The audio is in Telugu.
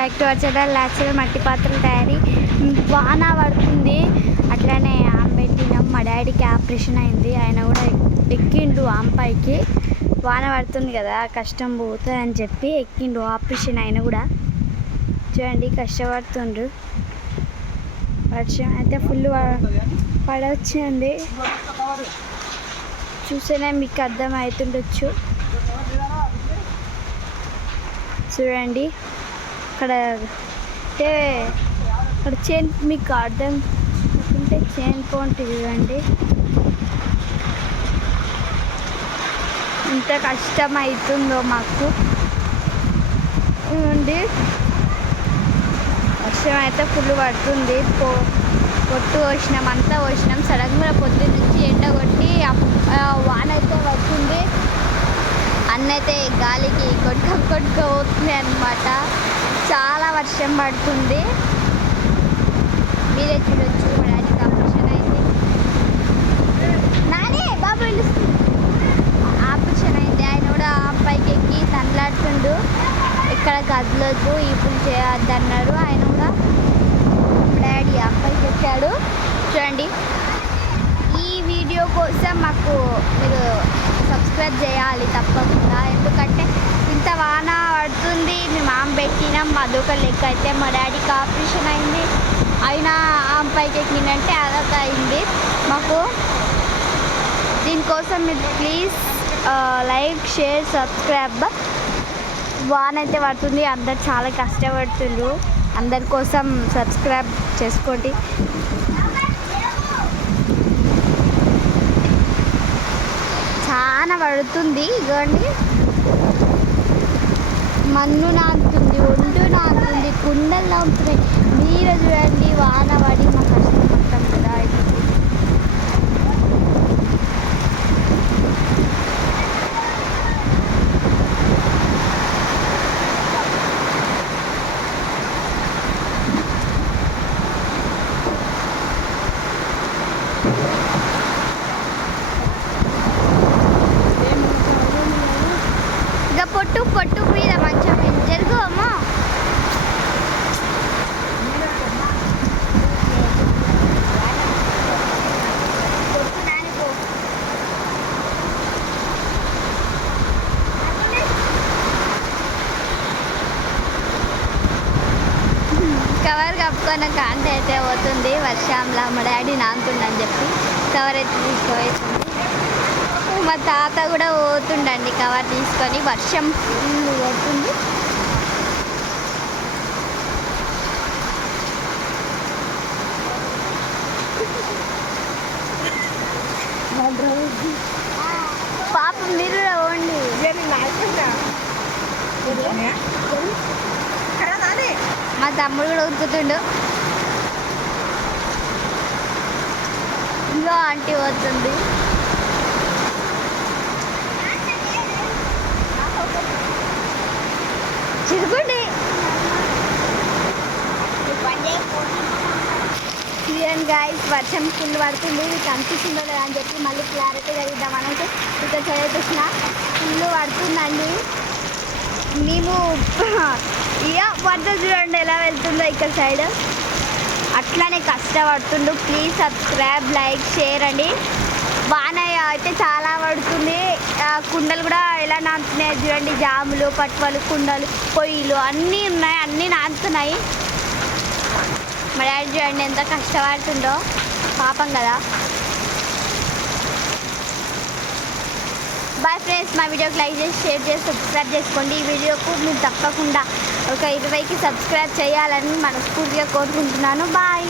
Back to our channel natural మట్టి పాత్రల తయారీ. వాన పడుతుంది, అట్లానే పెట్టినాం. మా డాడీకి ఆపరేషన్ అయింది, ఆయన కూడా ఎక్కిండు ఆంపాయికి. వాన పడుతుంది కదా, కష్టం పోతుంది అని చెప్పి ఎక్కిండు. ఆపరేషన్ అయినా కూడా చూడండి కష్టపడుతుండ్రు. వర్షం అయితే ఫుల్ పడవచ్చింది, చూస్తేనే మీకు అర్థం అవుతుండొచ్చు. చూడండి అక్కడ అంటే అక్కడ చైన్ మీకు అర్థం అంటే చైన్ పోంటి చూడండి. ఎంత కష్టం అవుతుందో మాకు. చూడండి వర్షం అయితే ఫుల్ పడుతుంది. పొట్టు పోసినాం, అంతా పోసినాం. సడన్గా పొద్దున్న నుంచి ఎండ కొట్టి వాన అయితే పడుతుంది. అన్నైతే గాలికి కొట్టుకపోతుంది అన్నమాట. చాలా వర్షం పడుతుంది. మీరే చూడొచ్చు. మా డాడీకి ఆపరేషన్ అయింది. నానే బాబు ఆపరేషన్ అయింది. ఆయన కూడా పైకి ఎక్కి తనలాడుతుండు. ఇక్కడ కదలొద్దు, ఇప్పుడు చేయొద్దు అన్నారు. ఆయన కూడా డాడీ అబ్బాయికి ఎక్కాడు. చూడండి, ఈ వీడియో కోసం మాకు మీరు సబ్స్క్రైబ్ చేయాలి తప్పకుండా. ఎందుకంటే ఇంత వాన పడుతుంది, మేము ఆమె పెట్టినాం. అదొక లెక్క అయితే మా డాడీకి ఆపరేషన్ అయింది, అయినా ఆమె పైకి ఎక్కిందంటే అదొక అయింది మాకు. దీనికోసం మీరు ప్లీజ్ లైక్, షేర్, సబ్స్క్రైబ్. వాన అయితే పడుతుంది, అందరు చాలా కష్టపడుతుండ్రు. అందరి కోసం సబ్స్క్రైబ్ చేసుకోండి. చాలా పడుతుంది. ఇదిగోండి మన్ను నానుతుంది, ఒండు నానుతుంది, కుండలు నానుతున్నాయి. మీరు చూడండి వాన పడి మా కష్టం మొత్తం కదా. పొట్టు పొట్టు మీద మంచం జరుగు అమ్మా. కవర్ కప్పుకొని కాంట అయితే పోతుంది వర్షంలో. మా డాడీ నానుతుండని చెప్పి కవర్ అయితే తీసుకుపోతుంది. మా తాత కూడా పోతుండండి కవర్ తీసుకొని. వర్షం ఫుల్ పడుతుంది. పాప మీరు పోండి. మా తమ్ముడు కూడా ఉరుకుతుండు. ఇంకో ఆంటీ పోతుంది. చిరుగుండి చూడండి గాయస్, వర్షం ఫుల్ పడుతుంది. మీకు అనిపిస్తుందో లేదా అని చెప్పి మళ్ళీ క్లారిటీగా ఇద్దామనంటే ఇక్కడ చదివేసిన ఫుల్ పడుతుందండి. మేము ఇక పడుతుంది చూడండి ఎలా వెళ్తుందో ఇక్కడ సైడ్. అట్లానే కష్టపడుతుండు. ప్లీజ్ సబ్స్క్రైబ్, లైక్, షేర్ అండి. వాన అయితే చాలా పడుతుంది. కుండలు కూడా ఎలా నానుతున్నాయి చూడండి. జాములు, పట్టువలు, కుండలు, పొయ్యిలు అన్నీ ఉన్నాయి, అన్నీ నానుతున్నాయి. మా డాడీ చూడండి ఎంత కష్టపడుతుందో, పాపం కదా. బాయ్ ఫ్రెండ్స్, మా వీడియోకి లైక్ చేసి, షేర్ చేసి, సబ్స్క్రైబ్ చేసుకోండి. ఈ వీడియోకు మీరు తప్పకుండా ఒక 20కి సబ్స్క్రైబ్ చేయాలని మనస్ఫూర్తిగా కోరుకుంటున్నాను. బాయ్.